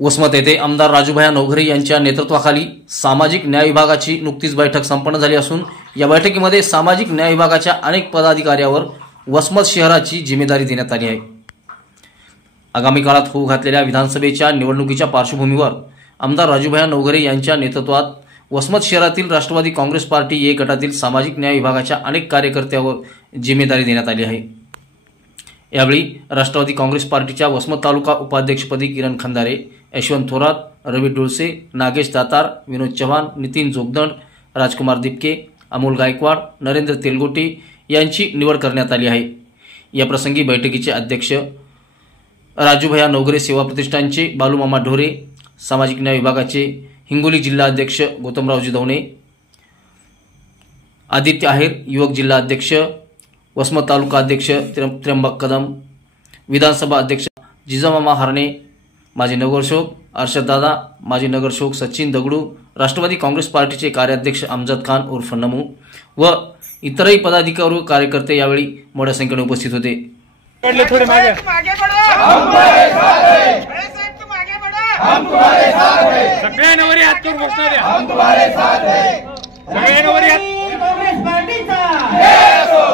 वसमत येथे आमदार राजूभाई नवघरे यांच्या नेतृत्वाखाली सामाजिक न्याय विभागाची नुकतीच बैठक संपन्न झाली असून या बैठकीमध्ये सामाजिक न्याय विभागाच्या अनेक पदाधिकाऱ्यांवर वसमत शहराची जिम्मेदारी देण्यात आली आहे। आगामी काळात होऊ घातलेल्या विधानसभेच्या निवडणुकीच्या पार्श्वभूमीवर आमदार राजूभाई नवघरे यांच्या नेतृत्वात वसमत शहरातील राष्ट्रवादी काँग्रेस पार्टी ए गटातील सामाजिक न्याय विभागाच्या अनेक कार्यकर्त्यांवर जिम्मेदारी देण्यात आली आहे। यावेळी राष्ट्रवादी काँग्रेस पार्टीच्या वसमत तालुका उपाध्यक्षपदी किरण खंदारे, यशवंत थोरात, रवी डुळसे, नागेश दातार, विनोद चव्हाण, नितीन जोगदंड, राजकुमार दिपके, अमोल गायकवाड, नरेंद्र तेलगोटी यांची निवड करण्यात आली आहे। या प्रसंगी बैठकीचे अध्यक्ष राजूभाई नवघरे सेवा प्रतिष्ठानचे बालूमामा ढोरे, सामाजिक न्याय विभागाचे हिंगोली जिल्हा अध्यक्ष गौतमरावजी दवणे, आदित्य आहेर युवक जिल्हा अध्यक्ष, वसमत तालुका अध्यक्ष त्र्यंबक कदम, विधानसभा अध्यक्ष जिजामामा हरणे, माजी नगरसेवक अर्षद दादा, माजी नगरसेवक सचिन दगडू, राष्ट्रवादी काँग्रेस पार्टीचे कार्याध्यक्ष अमजद खान उर्फ नमू व इतरही पदाधिकारी व कार्यकर्ते यावेळी मोठ्या संख्येने उपस्थित होते। थोड़े मागे सगळ्यांवर हात करून घोषणा द्या। हम तुम्हारे साथ हैं। सगळ्यांवर काँग्रेस पार्टीचा जय असो,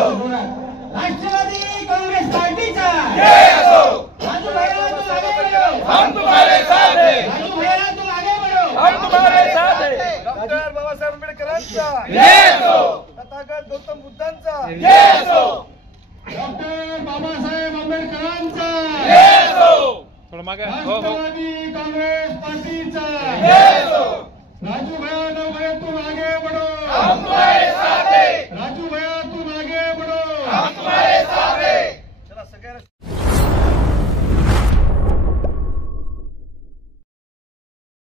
राष्ट्रवादी काँग्रेस पार्टीचा जय असो। राजू भैया तुम आगे बढ़ो, हम तुम्हारे साथ हैं। राजू भैया तुम आगे बढ़ो, हम तुम्हारे साथ हैं। डॉक्टर बाबासाहेब आंबेडकरांचा जय असो, तथागत गौतम बुद्धांचा जय असो, डॉक्टर बाबासाहेब आंबेडकरांचा जय असो। थोड़ा मागे राष्ट्रवादी कांग्रेस पार्टीचा जय असो। राजू भैया नवघरे तुम आगे बढ़ो, हम तुम्हारे साथ हैं। राजू भैया तुम आगे बढ़ो, हम तुम्हारे साथ हैं। चला सगळ्यांना